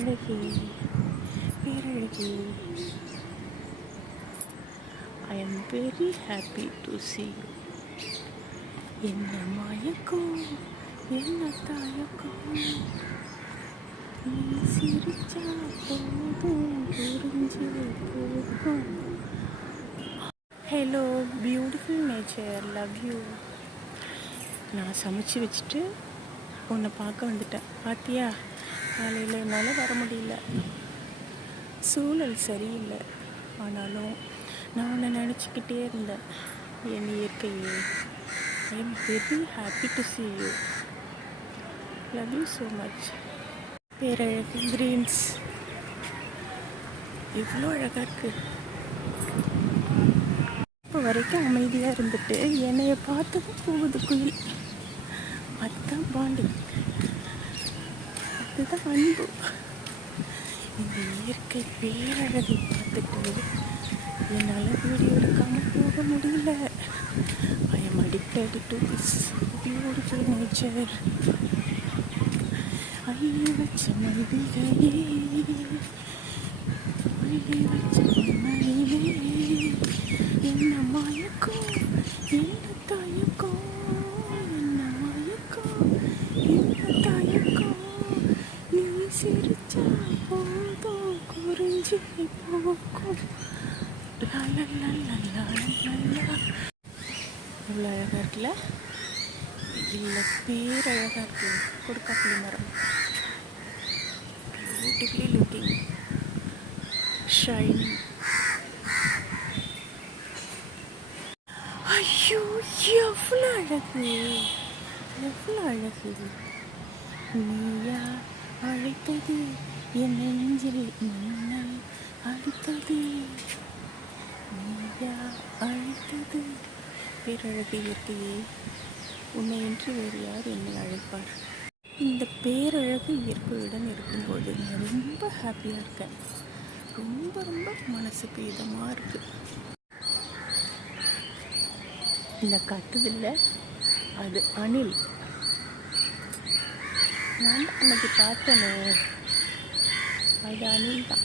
பேரழகே பேரழகே, I am very happy to see you. என்ன மயக்கம், என்ன தயக்கம், நீ சிரிச்சா போதும் புரிஞ்சு போகும். Hello beautiful nature, love you. நான் சமைச்சு வச்சுட்டு உன்னை பார்க்க வந்துட்டேன். பார்த்தியா, காலையில் என்னால் வர முடியல, சூழல் சரியில்லை. ஆனாலும் நான் உன்னை நினச்சிக்கிட்டே இருந்தேன். என் இயற்கையே, I am very happy to see you. Love you so much. பேரழகு கிரீன்ஸ் எவ்வளோ அழகாக இருக்குது. இப்போ வரைக்கும் அமைதியாக இருந்துட்டு என்னைய பார்த்ததும் போகுது குயில். அதுதான் பாண்டிங், அதுதான் அன்பு. இந்த இயற்கை பேரழகை பார்த்துட்டு என்னால் வீடியோ எடுக்காமல் போக முடியல. I am addicted to this beautiful nature. அள்ளி வச்ச மல்லிகையே, அள்ளி வச்ச மல்லிகையே, என்ன மயக்கம், என்ன தயக்கம், என்ன மயக்கம், என்ன தயக்கம், நீ சிரிச்சா போதும் குறிஞ்சி போக்கும். இவ்வளோ அழகாக இருக்குல்ல, இல்லை பேரழகாக இருக்கு. கொடுக்காப்புளி மரம் பியூட்டிஃபுல்லி லுக்கிங், ஷைனிங். ஐயோ எவ்வளோ அழகு, எவ்வளோ அழகு. நீயா அழைத்தது என் நெஞ்சில் மின்னல் அடித்தது, நீயா அழைத்தது. பேரழகு இயற்கையே, உன்னை என்று வேறு யார் என்னை அழைப்பார்? இந்த பேரழகு இயற்கையுடன் இருக்கும்போது நான் ரொம்ப ஹாப்பியாக இருக்கேன். ரொம்ப ரொம்ப மனசுக்கு இதமாக இருக்குது. இந்த கத்துதில்ல, அது அணில். நான் அன்னைக்கு பார்த்தேனே, அது அணில் தான்.